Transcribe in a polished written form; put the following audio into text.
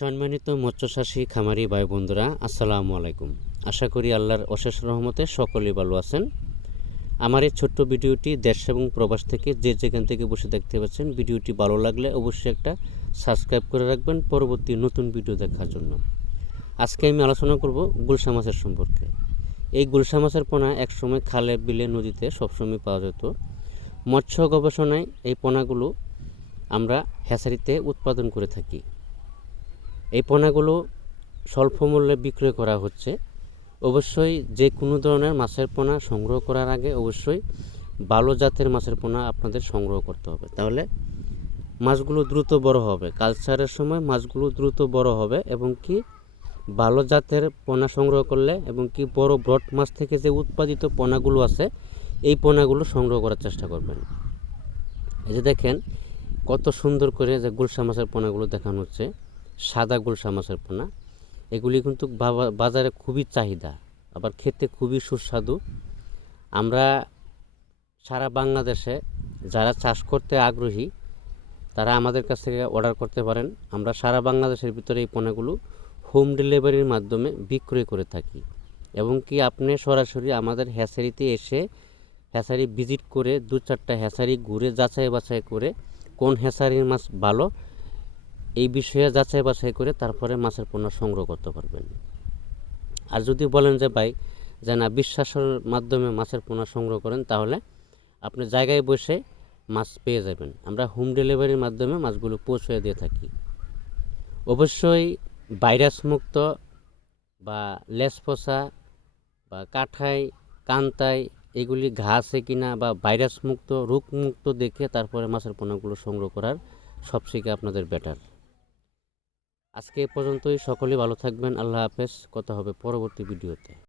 সম্মানিত মৎস্যচাষী খামারি ভাই বন্ধুরা, আসসালামু আলাইকুম। আশা করি আল্লাহর অশেষ রহমতে সকলেই ভালো আছেন। আমার এই ছোট্ট ভিডিওটি দেশ এবং প্রবাস থেকে যে যেখান থেকে বসে দেখতে পাচ্ছেন, ভিডিওটি ভালো লাগলে অবশ্যই একটা সাবস্ক্রাইব করে রাখবেন পরবর্তী নতুন ভিডিও দেখার জন্য। আজকে আমি আলোচনা করব গুলশা মাছের সম্পর্কে। এই গুলশা মাছের পোনা একসময় খালে, বিলে, নদীতে সবসময় পাওয়া যেত। মৎস্য গবেষণায় এই পোনাগুলো আমরা হ্যাচারিতে উৎপাদন করে থাকি। এই পোনাগুলো স্বল্প মূল্যে বিক্রয় করা হচ্ছে। অবশ্যই যে কোনো ধরনের মাছের পোনা সংগ্রহ করার আগে অবশ্যই ভালো জাতের মাছের পোনা আপনাদের সংগ্রহ করতে হবে, তাহলে মাছগুলো দ্রুত বড় হবে। কালচারের সময় মাছগুলো দ্রুত বড় হবে এবং কি ভালো জাতের পোনা সংগ্রহ করলে এবং কি বড় ব্রড মাছ থেকে যে উৎপাদিত পোনাগুলো আছে এই পোনাগুলো সংগ্রহ করার চেষ্টা করবেন। এই যে দেখেন কত সুন্দর করে যে গুলশা মাছের পোনাগুলো দেখানো হচ্ছে, সাদা গুলশা মাছের পোনা। এগুলি কিন্তু বাজারে খুবই চাহিদা, আবার খেতে খুবই সুস্বাদু। আমরা সারা বাংলাদেশে যারা চাষ করতে আগ্রহী তারা আমাদের কাছ থেকে অর্ডার করতে পারেন। আমরা সারা বাংলাদেশের ভিতরে এই পোনাগুলো হোম ডেলিভারির মাধ্যমে বিক্রয় করে থাকি এবং কি আপনি সরাসরি আমাদের হ্যাচারিতে এসে হ্যাচারি ভিজিট করে 2-4টা হ্যাচারি ঘুরে যাচাই বাছাই করে কোন হ্যাচারির মাছ ভালো এই বিষয়ে যাচাই বাছাই করে তারপরে মাছের পোনা সংগ্রহ করতে পারবেন। আর যদি বলেন যে ভাই যে না বিশ্বাসের মাধ্যমে মাছের পোনা সংগ্রহ করেন, তাহলে আপনি জায়গায় বসে মাছ পেয়ে যাবেন। আমরা হোম ডেলিভারির মাধ্যমে মাছগুলো পৌঁছে দিয়ে থাকি। অবশ্যই ভাইরাস মুক্ত বা লেজ পচা বা কাঠাই কান্তাই এগুলি ঘাসে কিনা বা ভাইরাস মুক্ত রোগ মুক্ত দেখে তারপরে মাছের পোনাগুলো সংগ্রহ করার সবথেকে আপনাদের বেটার। আজকে এ পর্যন্তই। সকলেই ভালো থাকবেন। আল্লাহ হাফেজ। কথা হবে পরবর্তী ভিডিওতে।